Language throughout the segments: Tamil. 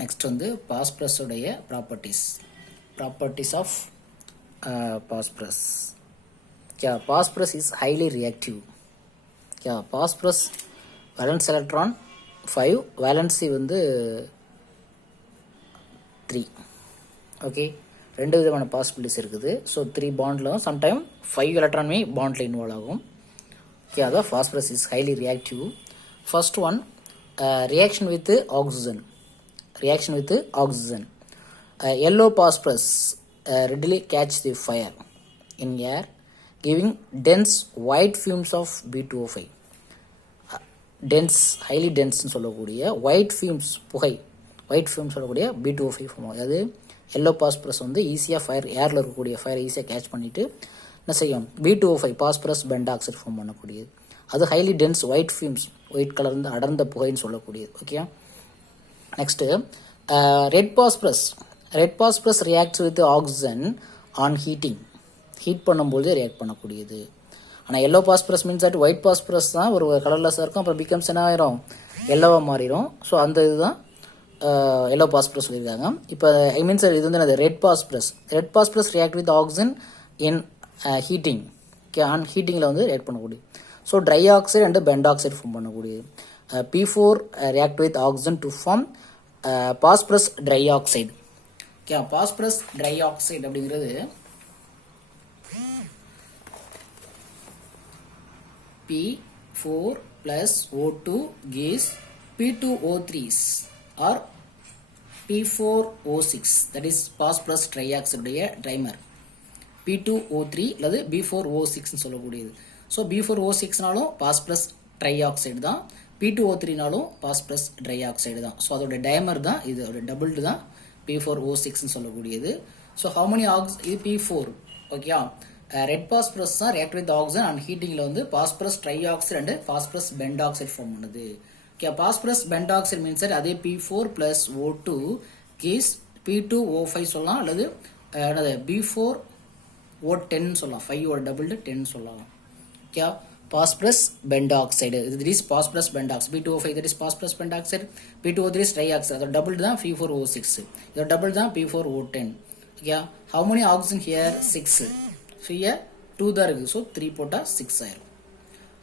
நெக்ஸ்ட் வந்து பாஸ்பரஸ் உடைய properties of phosphorus. Phosphorus is highly reactive. Phosphorus valence electron 5, valency வந்து 3. ஓகே, ரெண்டு விதமான பாசிபிலிட்டிஸ் இருக்குது. ஸோ 3 பாண்டில் சம்டைம் 5 எலக்ட்ரானுமே பாண்டில் இன்வால்வ் ஆகும். ஓகே, அதான் phosphorus is highly reactive. First one, reaction with oxygen. Yellow phosphorus readily catch the fire in air, giving dense white fumes of B2O5. highly dense சொல்லக்கூடிய white fumes, புகை white fumes சொல்லக்கூடிய B2O5 ஃபார்ம் ஆகும். அதாவது yellow phosphorus வந்து ஈஸியாக ஃபயர் ஏரில் இருக்கக்கூடிய ஃபயரை ஈஸியாக கேட்ச் பண்ணிவிட்டு என்ன செய்யும், B2O5 பாஸ்பரஸ் பென்டாக்சைடு ஃபார்ம் பண்ணக்கூடியது. அது highly dense white fumes, white colour வந்து அடர்ந்த புகைன்னு சொல்லக்கூடியது. Okay, next red phosphorus reacts with oxygen on heat பண்ணும்போது ரியாக்ட் பண்ணக்கூடியது. ஆனால் எல்லோ பாஸ்பரஸ் மீன்ஸ் ஆட்டு ஒயிட் பாஸ்பரஸ் தான் ஒரு கலர்லெஸ்ஸாக இருக்கும், அப்புறம் பிகம்ஸ் என்ன ஆயிரும், எல்லோவாக மாறிடும். ஸோ அந்த இதுதான் எல்லோ பாஸ்பரஸ் சொல்லியிருக்காங்க. இப்போ ஐ மீன்ஸ் இது வந்து என்னது, red phosphorus react with oxygen in heating. Okay, on ஹீட்டிங்கில் வந்து ரியாக்ட் பண்ணக்கூடிய. So tri oxide and pent oxide form பண்ணக்கூடியது. P4 react with oxygen to form phosphorus tri oxide. Okay, phosphorus tri oxide அப்படிங்கிறது P4 plus O2 gives P2O3s or P4O6, that is phosphorus triaxide trimer. P2O3 அல்லது B4O6 சொல்லக்கூடியது. ஸோ B4O6நாலும் பாஸ்பரஸ் ட்ரை ஆக்சைடு தான், P2O3நாலும் பாஸ்பரஸ் ட்ரை ஆக்சைடு தான். ஸோ அதோட டைமர் தான் இது, அதோட டபுள்டு தான் P4O6 சொல்லக்கூடியது. ஸோ ஹவு மெனி இது P4. ஓகே, ரெட் பாஸ்பரஸ் தான் ரியாக்ட் வித் ஆக்சிஜன் அண்ட் ஹீட்டிங்கில் வந்து phosphorus tri oxide and phosphorus pent oxide form பண்ணுது. Okay, phosphorus pent oxide means அதே P4 plus O2 gives P2O5 சொல்லலாம், அல்லது B4O10 சொல்லலாம். 5 டபுள்டு 10 சொல்லலாம். Okay, phosphorus bendoxide, this is phosphorus bendoxide. P2O5, that is phosphorus bendoxide. P2O3 is triaxide, the double தான் P4O6, the double தான் P4O10. okay, how many oxygen here? 6. so here 2 தான் இருக்கு, so 3 போட்டா 6 ஆயிரும்.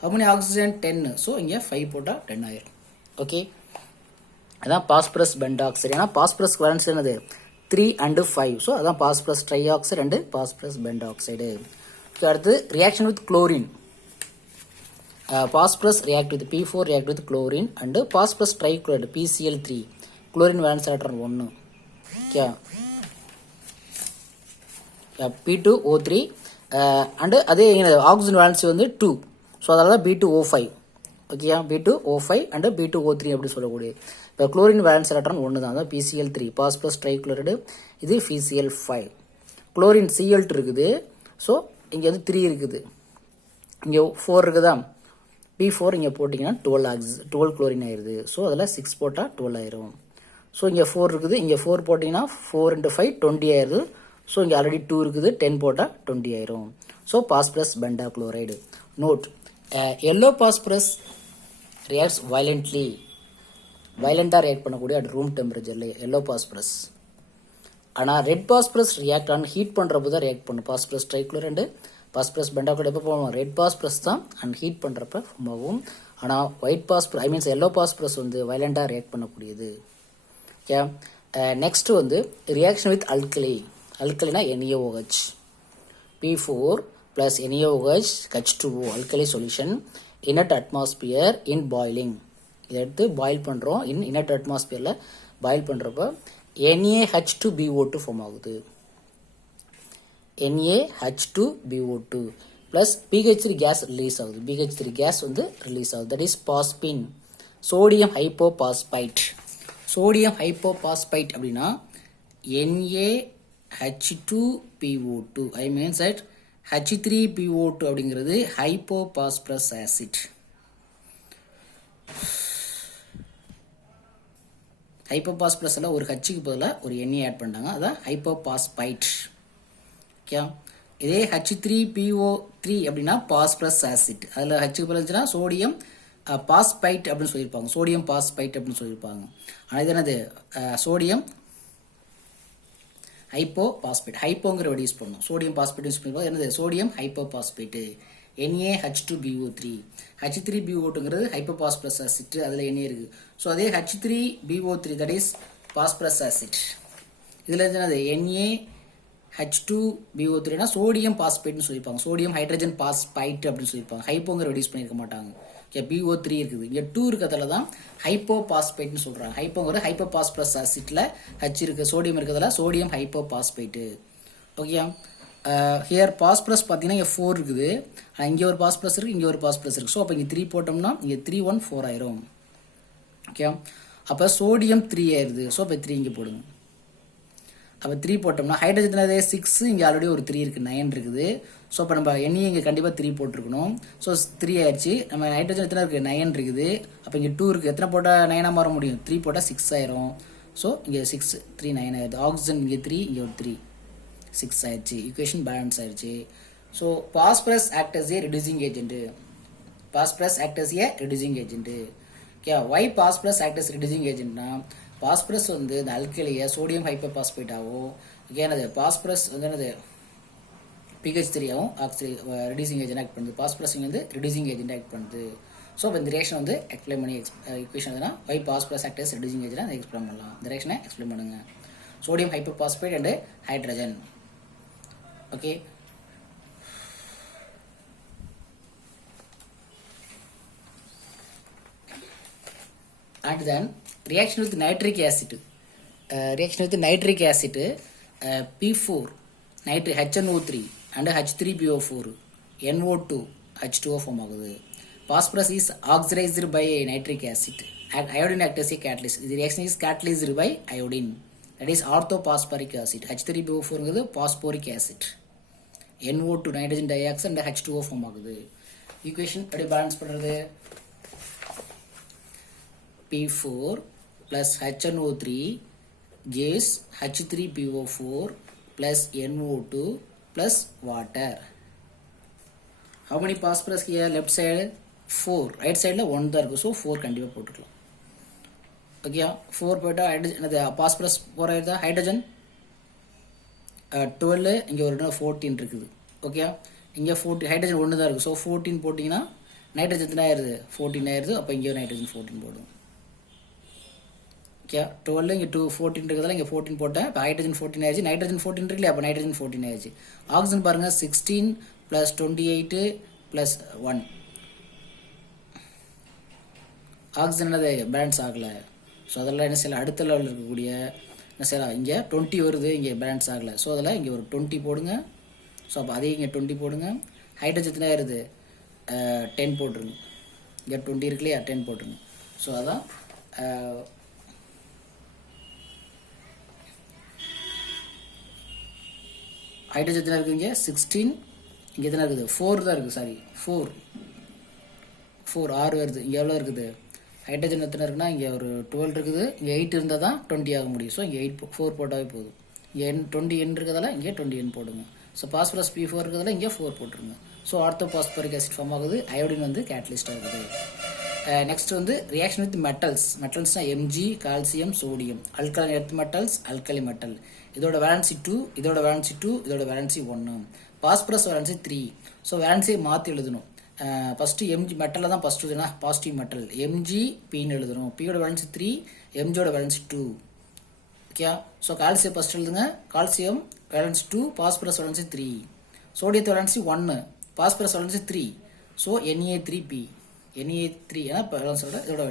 how many oxygen? 10, so இங்க 5 போட்டா 10 ஆயிரும். ஓகே, அதான் பாஸ்பரஸ் பென்டாக்சைடு. ஏன்னா பாஸ்பரஸ் வேலன்ஸ் என்னது 3 and 5, ஸோ அதான் phosphorus trioxide and phosphorus pentoxide. அடுத்து reaction with chlorine. Phosphorus react with P4 react with chlorine and phosphorus trichloride PCl3, chlorine valence electron 1. Okay, P2O3 and அதே oxygen valence வந்து 2, ஸோ அதனால தான் B2O5. Okay, B2O5 and B2O3 அப்படி சொல்லக்கூடிய. இப்போ குளோரின் வேலன்ஸ் எலக்ட்ரான் 1 தான், PCl3 பாஸ்பரஸ் ட்ரைக்ளோரைடு, இது PCl5. குளோரின் Cl2 இருக்குது, ஸோ இங்கே வந்து 3 இருக்குது, இங்கே 4 இருக்குதா. P4 இங்கே போட்டிங்கன்னா 12 குளோரின் ஆயிடுது. ஸோ அதில் 6 போட்டால் 12 ஆயிரும். ஸோ இங்கே 4 இருக்குது, இங்கே 4 போட்டிங்கன்னா 4 into 5 20 ஆயிடுது. ஸோ இங்கே ஆல்ரெடி 2 இருக்குது, 10 போட்டால் 20 ஆயிரும். So phosphorus penta chloride. Note, yellow phosphorus reacts வயலண்டாக ரியாக்ட் பண்ணக்கூடிய அட் ரூம் டெம்பரேச்சரில் எல்லோ பாஸ்பரஸ். ஆனால் red phosphorus react on heat பண்ணுறப்போ தான் ரியாக்ட் பண்ணும். பாஸ்பரஸ் ட்ரைக்ளோரைடு பாஸ்பரஸ் பெண்டாக்சைடு எப்போ போவோம், ரெட் பாஸ்பரஸ் தான் அண்ட் ஹீட் பண்ணுறப்ப ஃபார்ம் ஆகும். ஆனால் white phosphorus I means yellow phosphorus வந்து வயலண்டாக ரியாக்ட் பண்ணக்கூடியது. ஓகே, நெக்ஸ்ட் வந்து ரியாக்ஷன் வித் அல்கலினா NaOH. P4 plus NaOH H2O alkali solution inert atmosphere in boiling. இதை எடுத்து பாயில் பண்ணுறோம், இனட் அட்மாஸ்பியரில் பாயில் பண்ணுறப்ப NaH2BO2 ஃபார்ம் ஆகுது. NaH2BO2 plus BH3 case release ஆகுது. BH3 கேஸ் வந்து ரிலீஸ் ஆகுது, தட் இஸ் பாஸ்பின். சோடியம் ஹைப்போபாஸ்பைட் அப்படின்னா NaH2PO2, I means that H3PO2 அப்படிங்கிறது ஹைப்போபாஸ்பரஸ் ஆசிட். ஹைப்போபாஸ்பரஸ் எல்லாம் ஒரு ஹச்சுக்கு பதிலாக ஒரு Na ஆட் பண்ணிட்டாங்க, அதான் ஹைப்போபாஸ்பைட். ஓகே, இதே H3PO3 அப்படின்னா பாஸ்பரஸ் ஆசிட், அதில் ஹச்சுக்கு பதிலாக சோடியம் பாஸ்பைட் அப்படின்னு சொல்லியிருப்பாங்க, சோடியம் பாஸ்பைட் அப்படின்னு சொல்லியிருப்பாங்க. ஆனால் இது என்னது, சோடியம் ஹைப்போ பாஸ்பேட், ஹைப்போங்கிற வேர்டு யூஸ் பண்ணணும். சோடியம் பாஸ்பேட் யூஸ் பண்ணும்போது என்னது, சோடியம் ஹைப்போ பாஸ்பேட்டு. NaH2BO3, H3BO2ங்கிறது ஹைப்போ பாஸ்பரஸ் ஆசிட், அதில் Na இருக்குது. ஸோ அதே H3BO3 that is phosphorus acid. இதில் என்னது NaH2BO3னா சோடியம் பாஸ்பேட்னு சொல்லியிருப்பாங்க, சோடியம் ஹைட்ரஜன் பாஸ்பைட் அப்படின்னு சொல்லியிருப்பாங்க. ஹைப்போங்கிற வேர்டு யூஸ் பண்ணியிருக்க மாட்டாங்க. BO3 இருக்குது, இங்கே 2 இருக்கிறதுல தான் ஹைப்போ பாஸ்பேட்னு சொல்கிறாங்க. ஹைப்போங்கிற ஹைப்போ பாஸ்பரஸ் ஆசிட்டில் H இருக்குது, சோடியம் இருக்கிறதுல sodium hypo phosphate. Okay, here phosphorus பார்த்தீங்கன்னா இங்கே 4 இருக்குது, இங்கே ஒரு பாஸ்பரஸ் இருக்குது, இங்கே ஒரு பாஸ்பரஸ் இருக்குது. ஸோ அப்போ இங்கே 3 போட்டோம்னா இங்கே 3 1 4 ஆயிரும். ஓகே, அப்போ சோடியம் 3 ஆயிடுது. ஸோ அப்போ 3 இங்கே போடுங்க. அப்போ 3 போட்டோம்னா ஹைட்ரஜன் 6, இங்கே ஆல்ரெடி ஒரு 3 இருக்குது, 9 இருக்குது. ஸோ இப்போ நம்ம எண்ணெய் இங்கே கண்டிப்பாக 3 போட்டிருக்கணும். ஸோ 3 ஆயிடுச்சு. நம்ம ஹைட்ரஜன் எத்தனை இருக்குது, 9 இருக்குது. அப்போ இங்கே 2 இருக்குது, எத்தனை போட்டால் 9 மாற முடியும், 3 போட்டால் 6 ஆயிரும். ஸோ இங்கே 6 3 9 ஆயிடுது. ஆக்சிஜன் இங்கே 3, இங்கே ஒரு 3 6 ஆயிடுச்சு. ஈக்குவேஷன் பேலன்ஸ் ஆயிடுச்சு. So phosphorus act as a reducing agent. Phosphorus act as a reducing agent. Okay, why phosphorus act as reducing agentனா, பாஸ்பரஸ் வந்து இந்த அல்கலியை சோடியம் ஹைப்போ பாஸ்பேட்டாகவும், என்னது பாஸ்பரஸ் வந்து என்னது PH3ஆகவும் ரெடியூசிங் ஏஜென்ட் ஆக்ட் பண்ணுது. பாஸ்பரஸ் வந்து ரெடியூசிங் ஏஜென்ட் ஆக்ட் பண்ணுது. ஸோ இப்போ இந்த ரியாக்ஷன் வந்து எக்ஸ்பிளைன் பண்ணி ஈக்குவேஷன் எதுனா why phosphorus act as reducing agent அதை எக்ஸ்பிளைன் பண்ணலாம். இந்த ரியாக்ஷனை எக்ஸ்பிளைன் பண்ணுங்க. Sodium hypo phosphate and hydrogen. Okay, and then reaction with nitric acid. Reaction with nitric acid, P4 HNO3 and H3PO4 NO2 H2O form ஆகுது. Phosphorus is oxidized by nitric acid. Iodine acts as a catalyst. The reaction is catalyzed by iodine. That is orthophosphoric acid. H3PO4 ங்கிறது phosphoric acid. NO2 nitrogen dioxide and H2O form ஆகுது. Equation எப்படி பேலன்ஸ் பண்ணுறது, P4 plus HNO3 gives H3PO4 plus NO2 plus water. How many phosphorus here? Left side 4, right side 1 தான் இருக்கு. ஸோ 4 கண்டிப்பாக போட்டுக்கலாம். ஓகே, 4 போட்டால் ஹைட்ரஜன் பாஸ்பரஸ் 4 ஆயிடுதா, ஹைட்ரஜன் 12, இங்கே ஒரு 14 இருக்குது. ஓகே, இங்கே 14, ஹைட்ரஜன் 1 தான் இருக்குது. ஸோ 14 போட்டிங்கன்னா நைட்ரஜன் எத்தனை ஆயிடுது, 14 ஆயிடுது. அப்போ இங்கே நைட்ரஜன் 14 போடும். ஓகே, 12 இங்கே 14 இருக்கிறதால இங்கே 14 போட்டேன். இப்போ ஹைட்ரஜன் 14 ஆயிடுச்சு, நைட்ரஜன் 14 இருக்குல்லையா, அப்போ நைட்ரஜன் 14 ஆயிடுச்சு. ஆக்சிஜன் பாருங்கள் 16 + 28 + 1. ஆக்சிஜன் என்னது பேலன்ஸ் ஆகலை. ஸோ அதெல்லாம் என்ன செய்யலாம், அடுத்த லெவலில் இருக்கக்கூடிய என்ன செய்யலாம், இங்கே 20 வருது, இங்கே பேலன்ஸ் ஆகலை. ஸோ அதில் இங்கே ஒரு 20 போடுங்க. ஸோ அப்போ அதே இங்கே 20 போடுங்க. ஹைட்ரஜன் எத்தனை ஆயிருது, 10 போட்டுருங்க. இங்கே 20 இருக்கு இல்லையா, 10 போட்டுருங்க. ஸோ அதான் ஹைட்ரஜன் எத்தனை இருக்குது, இங்கே 16, இங்கே எத்தனை இருக்குது, 4 தான் இருக்குது. சாரி 4 6 வருது. இங்கே எவ்வளோ இருக்குது, ஹைட்ரஜன் எத்தனை இருக்குன்னா இங்கே ஒரு 12 இருக்குது, இங்கே 8 இருந்தால் தான் 20 ஆக முடியும். ஸோ இங்கே 4 போட்டாவே போதும். இங்கே 20 எண் இருக்கிறதால இங்கே 20 எண் போடுங்க. ஸோ பாஸ்பரஸ் P4 இருக்கிறதால இங்கே 4 போட்டுருங்க. ஸோ ஆர்த்தோபாஸ்பரிக் ஆசிட் ஃபார்ம் ஆகுது. அயோடின் வந்து கேட்டலிஸ்டாக இருக்குது. நெக்ஸ்ட் வந்து ரியாக்ஷன் வித் மெட்டல்ஸ். மெட்டல்ஸ்னால் Mg, calcium, sodium. Alkaline earth metals, alkali metal. இதோட வேலன்சி 2, இதோட வேலன்சி 2, இதோட வேலன்சி 1. Phosphorus valency 3. ஸோ வேலன்சியை மாற்றி எழுதணும். ஃபஸ்ட்டு Mg மெட்டலில் தான் ஃபஸ்ட்டு எழுதுனா பாசிட்டிவ் மெட்டல் Mg Pன்னு எழுதணும். Pயோட வேலன்சி 3, Mgோட valency 2. Okay, so calcium first எழுதுங்க. Calcium valency 2, phosphorus valency 3. சோடியத்து valency 1, phosphorus valency 3. So Na3P. Na3 ஏன்னா வேலன்ஸோட இதோட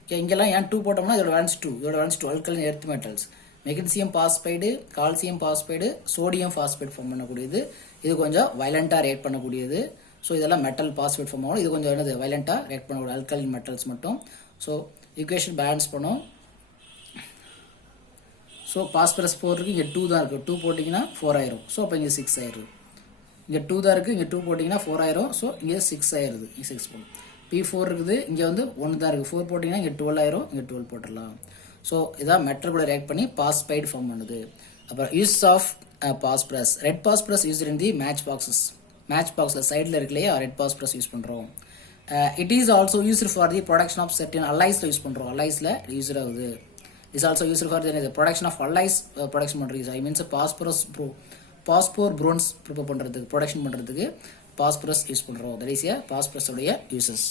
ஓகே, இங்கெல்லாம் ஏன் 2 போட்டோம்னா இதோட வேலன்சி 2, இதோட valency 2. Alkaline earth metals magnesium phosphide, calcium phosphide, sodium phosphide form பண்ணக்கூடியது. இது கொஞ்சம் வயலண்ட்டாக ரியாக்ட் பண்ணக்கூடியது. ஸோ இதெல்லாம் மெட்டல் பாஸ்பேட் ஃபார்ம் ஆகும். இது கொஞ்சம் என்னது வயலண்ட்டாக ரியாக்ட் பண்ணக்கூடிய அல்கலைன் மெட்டல்ஸ் மட்டும். ஸோ ஈக்குவேஷன் பேலன்ஸ் பண்ணும். ஸோ பாஸ்பரஸ் 4 இருக்குது, இங்கே 2 தான் இருக்குது. 2 போட்டிங்கன்னா 4 ஆயிரும். ஸோ அப்போ இங்கே 6 ஆயிரும். இங்கே 2 தான் இருக்குது, இங்கே 2 போட்டிங்கன்னா 4 ஆயிரும். ஸோ இங்கே 6 ஆயிருது. இங்கே 6 போடும். P4 இருக்குது, இங்கே வந்து 1 தான் இருக்குது. 4 போட்டிங்கன்னா இங்கே 12 ஆயிரும். இங்கே 12 போட்டுடலாம். ஸோ இதான் மெட்டல் கூட ரியாக்ட் பண்ணி பாஸ்பைடு ஃபார்ம் பண்ணுது. அப்புறம் use of phosphorus. Red phosphorus use in the match boxes. Match பாக்ஸில் சைடில் இருக்கு இல்லையா, ரெட் பாஸ்பரஸ் யூஸ் பண்ணுறோம். It is also used for the production of certain அலைஸில் யூஸ் பண்ணுறோம். அலைஸில் யூஸ் ஆகுது. Is also used for the production of alloys production பண்ணுறது. I means phosphor bronze prepare பண்ணுறதுக்கு ப்ரொடக்ஷன் பண்ணுறதுக்கு பாஸ்பரஸ் யூஸ் பண்ணுறோம். தட் இஸ் பாஸ்பரஸ் உடைய யூசஸ்.